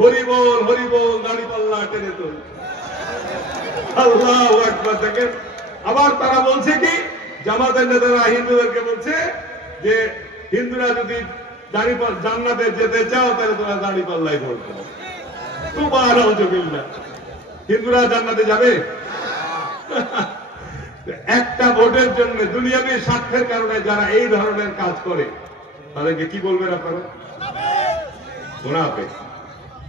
হরিবল হরিবল দাড়ি পাল্লা টেনে তোল। আল্লাহ দেখেন। আবার তারা বলছে কি? জামাতের নেতারা হিন্দুদেরকে বলছে যে, হিন্দুরা যদি দাড়ি জান্নাতে যেতে চাও, তাহলে তোমরা দাড়ি পাল্লাই ভোট করো। তোমার অজবিল্লা হিন্দুরা জান্নাতে যাবে? একটা ভোটের জন্য দুনিয়াবী স্বার্থের কারণে যারা এই ধরনের কাজ করে, তাদেরকে কি বলবেন আপনারা? গোনাপে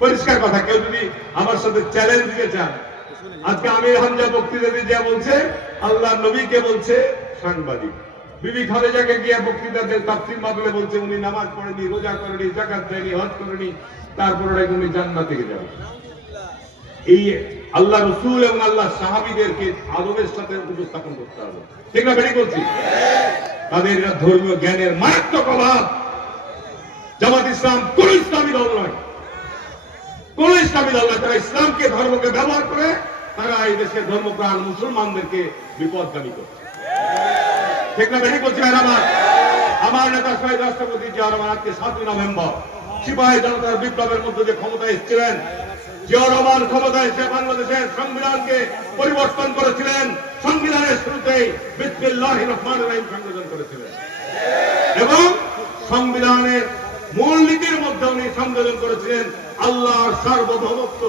পরিষ্কার কথা, কেউ যদি আমার সাথে চ্যালেঞ্জ দিতে চান আজকে আমি হামজা বক্তৃতা দিয়ে যা বলছে আল্লাহ নবীকে বলছে সাংবাদিক। বিবি খালেজাকে গিয়ে বক্তৃতা দিয়ে তাফসির মাহফিলে বলছে, উনি নামাজ পড়েনি, রোজা করেনি জাকাত দেয়নি, হজ করেনি, তারপর উনি জান্নাত থেকে যাবে এই আল্লাহ রসুল এবং আল্লাহ সাহাবিদেরকে আদবের সাথে উপস্থাপন করতে হবে। ঠিক না বেরি বলছি? তাদের ধর্মীয় জ্ঞানের মারাত্মক অভাব। জামাত ইসলাম কোন ইসলামী দল নয়। ইসলামী দল তারা ইসলামকে ধর্মকে ব্যবহার করে, তারা এই দেশের ধর্মপ্রাণ মুসলমানদেরকে বিপদগামী করছে। ঠিক না আমার? আমার নেতা শহীদ রাষ্ট্রপতি জিয়া রহমান আজকে সাতই নভেম্বর। সিপাহী জনতার বিপ্লবের মধ্যে যে ক্ষমতায় এসেছিলেন। জিয়া রহমান ক্ষমতায় এসে বাংলাদেশের সংবিধানকে পরিবর্তন করেছিলেন। সংবিধানের শুরুতেই বিসমিল্লাহ রহমান রহিম সংযোজন করেছিলেন। এবং সংবিধানের মূল মূলনীতির মধ্যে উনি সংযোজন করেছিলেন আল্লাহর সার্বভৌমত্ব,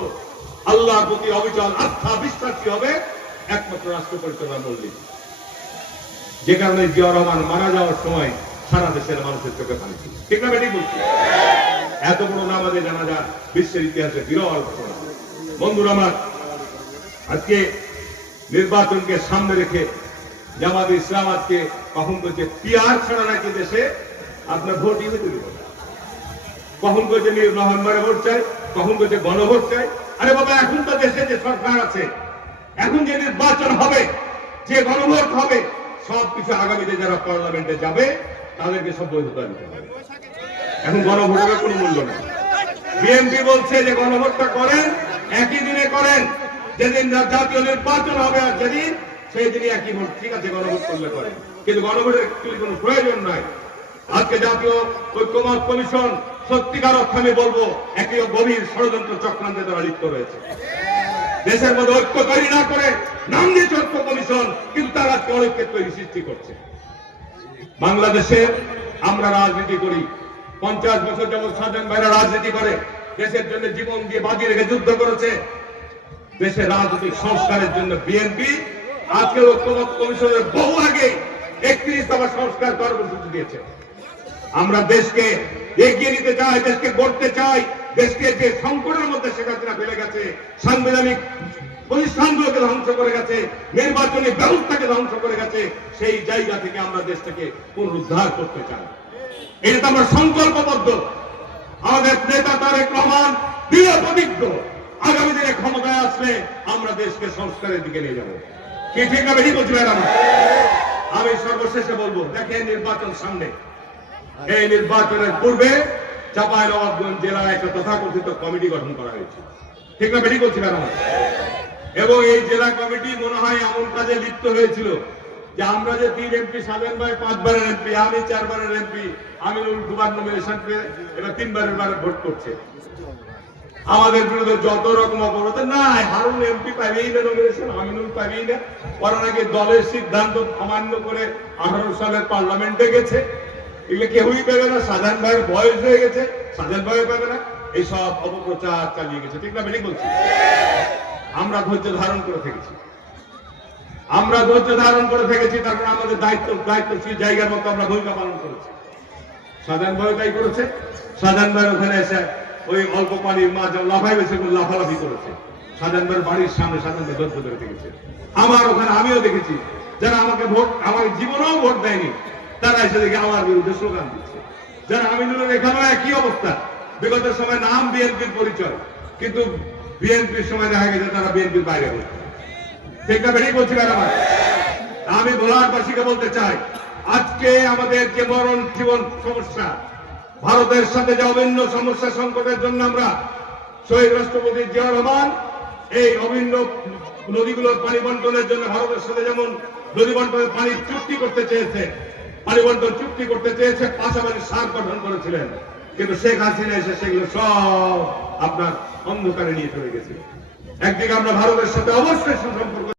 আল্লাহর প্রতি অবিচল আস্থা, বিশ্বাসী হবে একমাত্র রাষ্ট্র পরিচালনার মূলনীতি যে কারণে জিয়া রহমান মারা যাওয়ার সময় সারা দেশের মানুষের চোখে পানি ঠিক না বেটি বলছি? এত বড় নামাজে জানা যা বিশ্বের ইতিহাসে বিরল ঘটনা। বন্ধুরা আমার, আজকে নির্বাচনকে সামনে রেখে জামাত ইসলাম আজকে কখন বলছে পিয়ার ছাড়া নাকি দেশে? আপনার ভোটই হতে দেবে না। কখন নি- নভেম্বরে ভোট চাই, কখন বলছে গণভোট চাই? আরে বাবা, এখন তো দেশে যে সরকার আছে, এখন যে নির্বাচন হবে, যে গণভোট হবে, সব কিছু আগামীতে যারা পার্লামেন্টে যাবে, তাদেরকে সব বৈধতা দিতে হবে। এখন গণভোটের কোনো মূল্য নেই। বিএনপি বলছে যে গণভোটটা করেন, একই দিনে করেন, যেদিন জাতীয় নির্বাচন হবে আর যেদিন, সেই দিনই একই ভোট। ঠিক আছে, গণভোট করলে করেন। কিন্তু গণভোটের কোনো প্রয়োজন নাই আজকে জাতীয় ঐক্যমত কমিশন সত্যিকার অর্থে আমি বলব, একই গভীর ষড়যন্ত্র চক্রান্তে তারা লিপ্ত রয়েছে দেশের মধ্যে ঐক্য তৈরি না করে নাম দিয়েছে ঐক্য কমিশন কিন্তু তারা আজকে তৈরি সৃষ্টি করছে। বাংলাদেশে আমরা রাজনীতি করি। পঞ্চাশ বছর যেমন স্বাধীন ভাইরা রাজনীতি করে। দেশের জন্য জীবন দিয়ে বাজি রেখে যুদ্ধ করেছে। দেশের রাজনৈতিক সংস্কারের জন্য বিএনপি আজকে ঐক্যমত কমিশনের বহু আগে একত্রিশ দফা সংস্কার কর্মসূচি দিয়েছে। আমরা দেশকে এগিয়ে নিতে চাই, দেশকে গড়তে চাই, দেশকে যে সংকটের মধ্যে শেখ হাসিনা ফেলে গেছে, সাংবিধানিক প্রতিষ্ঠানগুলোকে ধ্বংস করে গেছে, নির্বাচনী ব্যবস্থাকে ধ্বংস করে গেছে, সেই জায়গা থেকে আমরা দেশটাকে পুনরুদ্ধার করতে চাই। এটা তো আমরা সংকল্পবদ্ধ। আমাদের নেতা তারেক রহমান দৃঢ় প্রতিজ্ঞ আগামী দিনে ক্ষমতায় আসলে আমরা দেশকে সংস্কারের দিকে নিয়ে যাব। কি ঠিক না বেশি বলছি আমি সর্বশেষে বলব, দেখেন নির্বাচন সামনে। এই নির্বাচনের পূর্বে চাপাই নবাবগঞ্জ জেলায় একটা তথাকথিত কমিটি গঠন করা হয়েছে। ঠিক না বেশি বলছি ম্যাডাম এবং এই জেলা কমিটি মনে হয় এমন কাজে লিপ্ত হয়েছিল যে আমরা যে তিন এমপি স্বাধীন ভাই পাঁচবারের এমপি, আমি চারবারের এমপি, আমিনুল দুবার নমিনেশন পেয়ে এবার তিনবারের বারে ভোট করছে। আমাদের বিরুদ্ধে যত রকম অপরাধ নাই হারুন এমপি পাবেই না নমিনেশন আমিনুল পাবেই না। ওরা নাকি দলের সিদ্ধান্ত অমান্য করে আঠারো সালের পার্লামেন্টে গেছে। এগুলো কেউই পাবে না সাধারণ ভাইয়ের বয়স হয়ে গেছে সাধারণ ভাইও পাবে না এইসব অপপ্রচার চালিয়ে গেছে, ঠিক না বেরিক বলছি? আমরা ধৈর্য ধারণ করে থেকেছি। আমরা ধৈর্য ধারণ করে থেকেছি, তারপর আমাদের দায়িত্ব, দায়িত্বশীল জায়গার মতো আমরা ভূমিকা পালন করেছি। সাধারণ ভাই তাই করেছে সাধারণ ভাই ওখানে এসে ওই অল্প পানির মাছ যেমন লাফাই বেছে লাফালাফি করেছে। সাধারণ ভাইয়ের বাড়ির সামনে সাধারণ ভাই ধৈর্য ধরে থেকেছে। আমার ওখানে আমিও দেখেছি, যারা আমাকে ভোট আমার জীবনেও ভোট দেয়নি তারা এসে দেখে আমার বিরুদ্ধে স্লোগান দিচ্ছে। যারা আমিনুলের এখানেও একই অবস্থা। বিগত সময় নাম বিএনপির পরিচয়, কিন্তু বিএনপির সময় দেখা গেছে তারা বিএনপির বাইরে হয়েছে ঠিক না বলছি ম্যাডাম? আমি ভোলারবাসীকে বলতে চাই, আজকে আমাদের যে মরণ জীবন সমস্যা, ভারতের সাথে যে অভিন্ন সমস্যা সংকটের জন্য আমরা শহীদ রাষ্ট্রপতি জিয়া রহমান এই অভিন্ন নদীগুলোর পানি বন্টনের জন্য ভারতের সাথে যেমন নদী বন্টনের পানির চুক্তি করতে চেয়েছে পানি বন্টন চুক্তি করতে চেয়েছে পাশাপাশি সার গঠন করেছিলেন। কিন্তু শেখ হাসিনা এসে সেগুলো সব আপনার অন্ধকারে নিয়ে চলে গেছে। একদিকে আমরা ভারতের সাথে অবশ্যই সুসম্পর্ক